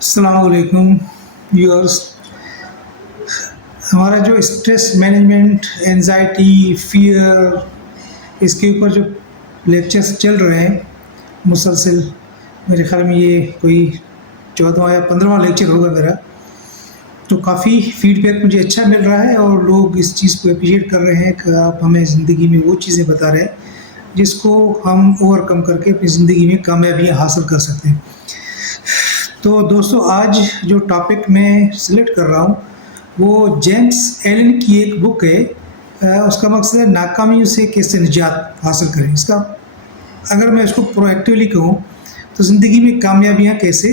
अस्सलाम वालेकुम व्यूअर्स। हमारा जो स्ट्रेस मैनेजमेंट, एंजाइटी, फियर, इसके ऊपर जो लेक्चर्स चल रहे हैं मुसलसल, मेरे ख्याल में ये कोई 14वां या 15वां लेक्चर होगा मेरा। तो काफ़ी फीडबैक मुझे अच्छा मिल रहा है और लोग इस चीज़ को अप्रिशिएट कर रहे हैं कि आप हमें ज़िंदगी में वो चीज़ें बता रहे हैं जिसको हम ओवरकम करके अपनी ज़िंदगी में कामयाबियाँ हासिल कर सकते हैं। तो दोस्तों, आज जो टॉपिक मैं सिलेक्ट कर रहा हूँ वो जेम्स एलन की एक बुक है। उसका मकसद है नाकामियों से कैसे निजात हासिल करें। इसका अगर मैं इसको प्रोएक्टिवली कहूँ तो ज़िंदगी में कामयाबियाँ कैसे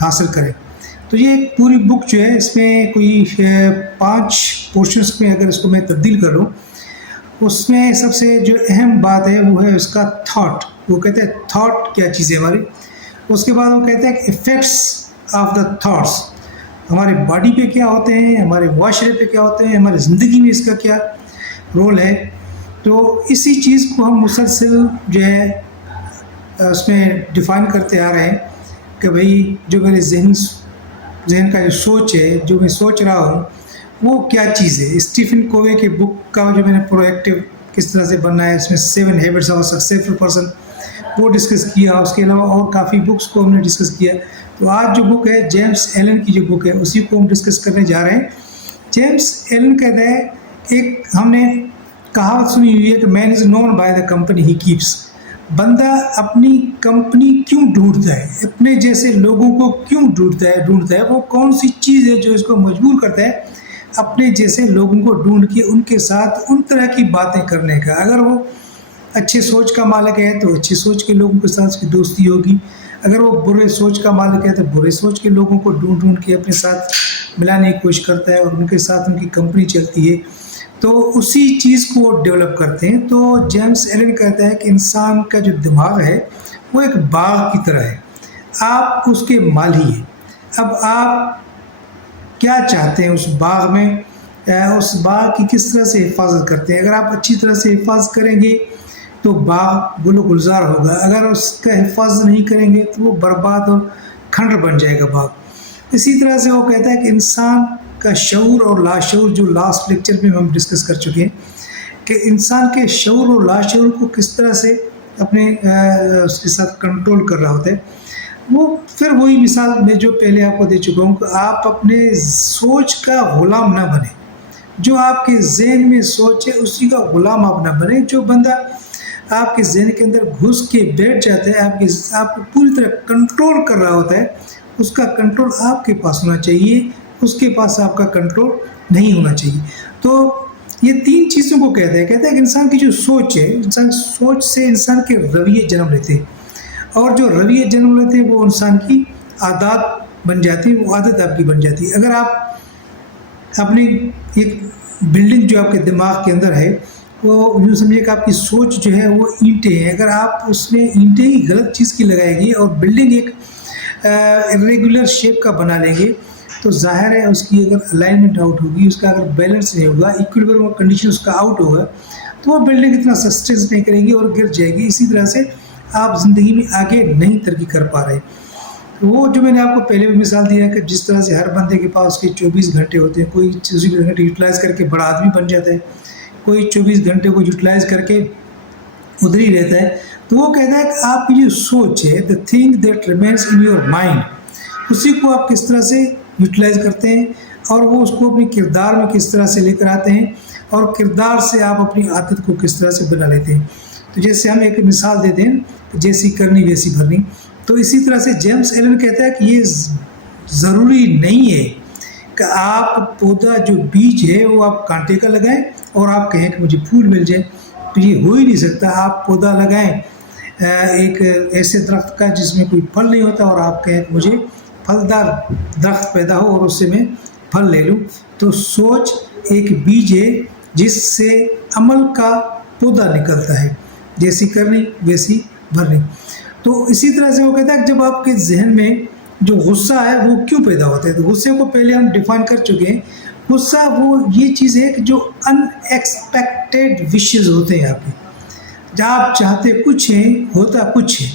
हासिल करें। तो ये एक पूरी बुक जो है, इसमें कोई 5 पोर्शंस में अगर इसको मैं तब्दील कर लूँ, उसमें सबसे जो अहम बात है वो है उसका थॉट। वो कहते हैं थॉट क्या चीज़ है हमारी। उसके बाद वो कहते हैं इफ़ेक्ट्स ऑफ द थॉट्स, हमारे बॉडी पे क्या होते हैं, हमारे मुआशरे पे क्या होते हैं, हमारी ज़िंदगी में इसका क्या रोल है। तो इसी चीज़ को हम मुसलसल जो है उसमें डिफ़ाइन करते आ रहे हैं कि भाई जो मेरे जहन का जो सोच है, जो मैं सोच रहा हूँ वो क्या चीज़ है। स्टीफन कोवे के बुक का जो मैंने प्रोएक्टिव किस तरह से बनना है, इसमें 7 habits of a successful person वो डिस्कस किया। उसके अलावा और काफ़ी बुक्स को हमने डिस्कस किया। तो आज जो बुक है जेम्स एलन की जो बुक है उसी को हम डिस्कस करने जा रहे हैं। जेम्स एलन कहते हैं, एक हमने कहावत सुनी हुई है कि man is known by the company he keeps. बंदा अपनी कंपनी क्यों ढूंढता है, अपने जैसे लोगों को क्यों ढूंढता है, वो कौन सी चीज़ है जो इसको मजबूर करता है अपने जैसे लोगों को ढूंढ के उनके साथ उन तरह की बातें करने का। अगर वो अच्छे सोच का मालिक है तो अच्छी सोच के लोगों के साथ उसकी दोस्ती होगी। अगर वो बुरे सोच का मालिक है तो बुरे सोच के लोगों को ढूंढ के अपने साथ मिलाने की कोशिश करता है और उनके साथ उनकी कंपनी चलती है। तो उसी चीज़ को वो डेवलप करते हैं। तो जेम्स एलन कहता है कि इंसान का जो दिमाग है वो एक बाग की तरह है, आप उसके माली हैं। अब आप क्या चाहते हैं उस बाग में, उस बाग की किस तरह से हिफाजत करते हैं। अगर आप अच्छी तरह से हिफाजत करेंगे तो बाग गुल गुलजार होगा। अगर उसका हिफाजत नहीं करेंगे तो वो बर्बाद और खंडर बन जाएगा बाग। इसी तरह से वो कहता है कि इंसान का शऊर और लाशऊर, जो लास्ट लेक्चर में हम डिस्कस कर चुके हैं कि इंसान के शऊर और लाशऊर को किस तरह से अपने उसके साथ कंट्रोल कर रहा होता है। वो फिर वही मिसाल मैं जो पहले आपको दे चुका हूँ कि आप अपने सोच का गुलाम ना बने। जो आपके जहन में सोच है उसी का गुलाम आप ना बने। जो बंदा आपके जहन के अंदर घुस के बैठ जाता है, आपको पूरी तरह कंट्रोल कर रहा होता है, उसका कंट्रोल आपके पास होना चाहिए, उसके पास आपका कंट्रोल नहीं होना चाहिए। तो ये 3 चीज़ों को कहते हैं कि इंसान की जो सोच है, इंसान सोच से इंसान के रवैये जन्म लेते हैं और जो रवैये जन्म लेते हैं वो इंसान की आदत बन जाती है, वो आदत आपकी बन जाती है। अगर आप अपनी एक बिल्डिंग जो आपके दिमाग के अंदर है वो यूँ समझिए कि आपकी सोच जो है वो ईंटें हैं। अगर आप उसमें ईंटें ही गलत चीज़ की लगाएंगे और बिल्डिंग एक इरेगुलर शेप का बना लेंगे तो ज़ाहिर है उसकी अगर अलाइनमेंट आउट होगी, उसका अगर बैलेंस नहीं होगा, इक्विलिब्रियम कंडीशन उसका आउट होगा, तो वो बिल्डिंग इतना सस्टेंस नहीं करेगी और गिर जाएगी। इसी तरह से आप ज़िंदगी में आगे नहीं तरक्की कर पा रहे। वो जो मैंने आपको पहले भी मिसाल दिया है कि जिस तरह से हर बंदे के पास उसके 24 घंटे होते हैं, कोई 24 घंटे यूटिलाइज़ करके बड़ा आदमी बन जाता है, कोई 24 घंटे को यूटिलाइज़ करके उधर ही रहता है। तो वो कहता है कि आपकी जो सोच है, the thing that remains in your mind, उसी को आप किस तरह से यूटिलाइज़ करते हैं और वो उसको अपने किरदार में किस तरह से लेकर आते हैं और किरदार से आप अपनी आदत को किस तरह से बना लेते हैं। तो जैसे हम एक मिसाल देते हैं, जैसी करनी वैसी भरनी। तो इसी तरह से जेम्स एलन कहता है कि ये ज़रूरी नहीं है कि आप पौधा जो बीज है वो आप कांटे का लगाएं और आप कहें कि मुझे फूल मिल जाए, तो ये हो ही नहीं सकता। आप पौधा लगाएं एक ऐसे दरख्त का जिसमें कोई फल नहीं होता और आप कहें कि मुझे फलदार दरख्त पैदा हो और उससे मैं फल ले लूँ। तो सोच एक बीज है जिससे अमल का पौधा निकलता है, जैसी करनी वैसी भरनी। तो इसी तरह से वो कहता है कि जब आपके जहन में जो गुस्सा है वो क्यों पैदा होता है, तो गुस्से को पहले हम डिफाइन कर चुके हैं। गुस्सा वो ये चीज़ है कि जो अनएक्सपेक्टेड विशेज़ होते हैं आपके, जहाँ आप चाहते कुछ हैं होता कुछ है।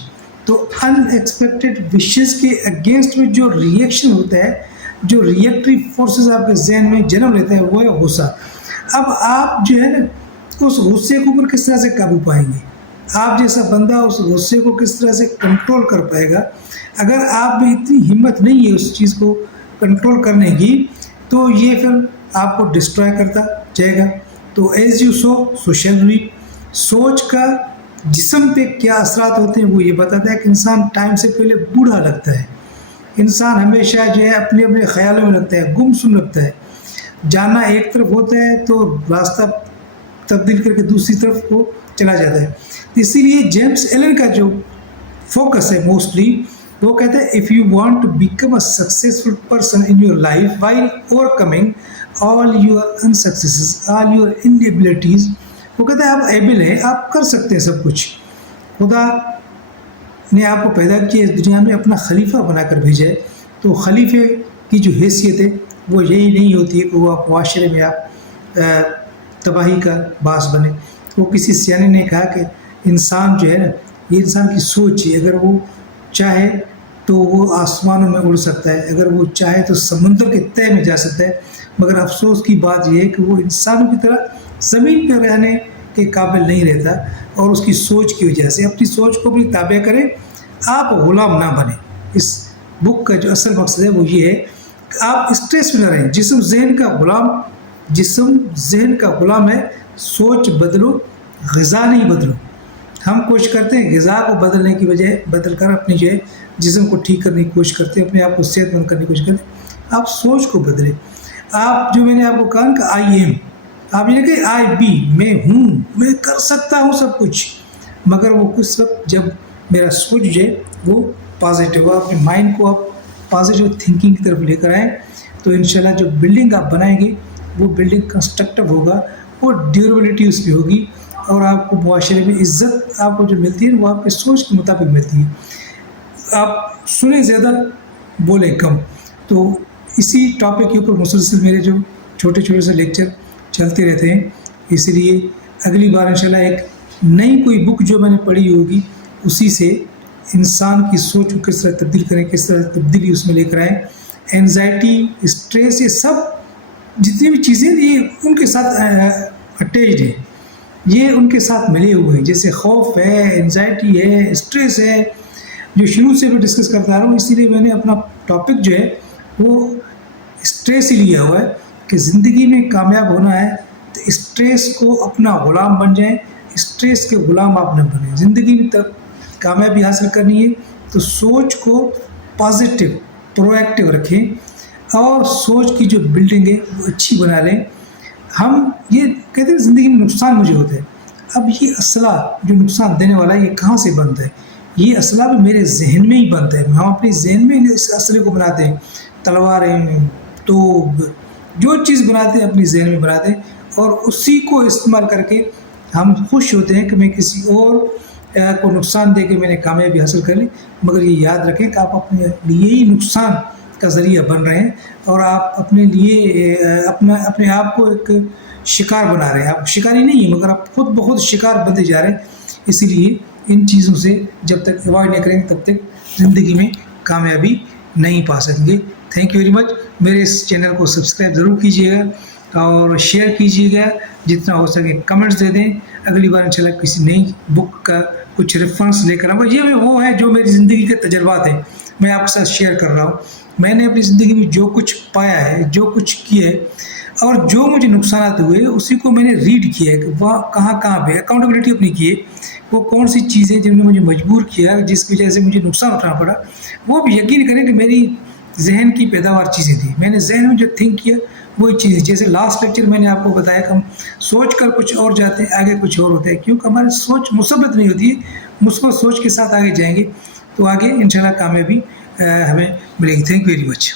تو ان ایکسپیکٹڈ وشز کے اگینسٹ میں جو ریئیکشن ہوتا ہے، جو ریئیکٹری فورسز آپ کے ذہن میں جنم لیتا ہے، وہ ہے غصہ. اب آپ جو ہے نا اس غصے کے اوپر کس طرح سے قابو پائیں گے؟ آپ جیسا بندہ اس غصے کو کس طرح سے کنٹرول کر پائے گا؟ اگر آپ میں اتنی ہمت نہیں ہے اس چیز کو کنٹرول کرنے کی، تو یہ پھر آپ کو ڈسٹرائے کرتا جائے گا. تو as you sow shall reap. سوچ کا جسم پہ کیا اثرات ہوتے ہیں وہ یہ بتاتا ہے کہ انسان ٹائم سے پہلے بوڑھا لگتا ہے، انسان ہمیشہ جو ہے اپنے اپنے خیالوں میں لگتا ہے، گم سم لگتا ہے. جانا ایک طرف ہوتا ہے تو راستہ تبدیل کر کے دوسری طرف کو چلا جاتا ہے. اسی لیے جیمس ایلن کا جو فوکس ہے موسٹلی، وہ کہتا ہے if you want to become a successful person in your life while overcoming all your unsuccesses all your inabilities, وہ کہتا ہے آپ ایبل ہیں، آپ کر سکتے ہیں سب کچھ. خدا نے آپ کو پیدا کیا اس دنیا میں اپنا خلیفہ بنا کر بھیجا ہے. تو خلیفے کی جو حیثیت ہے وہ یہی نہیں ہوتی ہے کہ وہ آپ معاشرے میں آپ تباہی کا باعث بنے. وہ کسی سیانے نے کہا کہ انسان جو ہے نا، یہ انسان کی سوچ ہے، اگر وہ چاہے تو وہ آسمانوں میں اڑ سکتا ہے، اگر وہ چاہے تو سمندر کے تہہ میں جا سکتا ہے، مگر افسوس کی بات یہ ہے کہ وہ انسانوں کی طرح زمین پہ رہنے کے قابل نہیں رہتا. اور اس کی سوچ کی وجہ سے اپنی سوچ کو بھی تابع کریں، آپ غلام نہ بنیں. اس بک کا جو اصل مقصد ہے وہ یہ ہے کہ آپ اسٹریس میں نہ رہیں. جسم ذہن کا غلام ہے. سوچ بدلو، غذا نہیں بدلو. ہم کوشش کرتے ہیں غذا کو بدلنے کی بجائے بدل کر اپنی جو ہے جسم کو ٹھیک کرنے کی کوشش کرتے ہیں، اپنے آپ کو صحت مند کرنے کی کوشش کرتے ہیں. آپ سوچ کو بدلیں. آپ جو میں نے آپ کو کہا کہ آئی ایم، آپ یہ کہ آئی بی، میں ہوں، میں کر سکتا ہوں سب کچھ. مگر وہ کچھ وقت جب میرا سوچ جو ہے وہ پازیٹیو، اپنے مائنڈ کو آپ پازیٹیو تھنکنگ کی طرف لے کر آئیں، تو انشاءاللہ جو بلڈنگ آپ بنائیں گے وہ بلڈنگ کنسٹرکٹیو ہوگا، وہ ڈیوریبلٹی اس پہ ہوگی، اور آپ کو معاشرے میں عزت آپ کو جو ملتی ہے وہ آپ کے سوچ کے مطابق ملتی ہے. آپ سنیں زیادہ، بولیں کم. تو اسی ٹاپک کے اوپر مسلسل میرے جو چھوٹے چھوٹے سے لیکچر چلتے رہتے ہیں. اسی لیے اگلی بار انشاءاللہ ایک نئی کوئی بک جو میں نے پڑھی ہوگی اسی سے انسان کی سوچ کو کس طرح تبدیل کریں، کس طرح تبدیلی اس میں لے کر آئیں. اینزائٹی، اسٹریس، یہ سب جتنی بھی چیزیں یہ ان کے ساتھ اٹیچڈ ہیں، یہ ان کے ساتھ ملے ہوئے ہیں. جیسے خوف ہے، اینزائٹی ہے، اسٹریس ہے، جو شروع سے میں ڈسکس کرتا آ رہا ہوں. اسی لیے میں نے اپنا ٹاپک جو ہے وہ اسٹریس ہی لیا ہوا ہے کہ زندگی میں کامیاب ہونا ہے تو اسٹریس کو اپنا غلام بن جائیں. اسٹریس کے غلام آپ نہ بنیں. زندگی میں تب کامیابی حاصل کرنی ہے تو سوچ کو پازیٹیو، پرو ایکٹیو رکھیں، اور سوچ کی جو بلڈنگ ہے وہ اچھی بنا لیں. ہم یہ کہتے ہیں زندگی میں نقصان مجھے ہوتا ہے. اب یہ اسلحہ جو نقصان دینے والا ہے یہ کہاں سے بنتا ہے؟ یہ اسلحہ بھی میرے ذہن میں ہی بنتا ہے. ہم اپنے ذہن میں اس اسلحے کو بناتے ہیں، تلواریں، توپ، جو چیز بناتے ہیں اپنی ذہن میں بناتے ہیں، اور اسی کو استعمال کر کے ہم خوش ہوتے ہیں کہ میں کسی اور کو نقصان دے کے میں نے کامیابی حاصل کر لی. مگر یہ یاد رکھیں کہ آپ اپنے لیے ہی نقصان کا ذریعہ بن رہے ہیں، اور آپ اپنے لیے اپنے آپ کو ایک شکار بنا رہے ہیں. آپ شکاری نہیں ہیں مگر آپ خود بخود شکار بنتے جا رہے ہیں. اسی لیے ان چیزوں سے جب تک اوائڈ نہیں کریں گے تب تک زندگی میں کامیابی نہیں پا سکیں گے. Thank you very much. میرے اس چینل کو سبسکرائب ضرور کیجیے گا اور شیئر کیجیے گا، جتنا ہو سکے کمنٹس دے دیں. اگلی بار انشاءاللہ کسی نئی بک کا کچھ ریفرنس لے کر آؤں گا. یہ وہ ہے جو میری زندگی کے تجربات ہیں، میں آپ کے ساتھ شیئر کر رہا ہوں. میں نے اپنی زندگی میں جو کچھ پایا ہے، جو کچھ کیا ہے، اور جو مجھے نقصانات ہوئے اسی کو میں نے ریڈ کیا ہے کہ وہاں کہاں پہ اکاؤنٹیبلٹی اپنی کی ہے، وہ کون سی چیزیں جن نے مجھے مجبور کیا جس کی وجہ سے مجھے نقصان اٹھانا پڑا. وہ بھی یقین کریں کہ میری ذہن کی پیداوار چیزیں تھیں. میں نے ذہن میں جو تھنک کیا وہی چیزیں. جیسے لاسٹ لیکچر میں نے آپ کو بتایا کہ ہم سوچ کر کچھ اور جاتے ہیں، آگے کچھ اور ہوتا ہے، کیونکہ ہماری سوچ مثبت نہیں ہوتی ہے. مثبت سوچ کے ساتھ آگے جائیں گے تو آگے انشاءاللہ کامیابی ہمیں ملے گی. Thank you very much.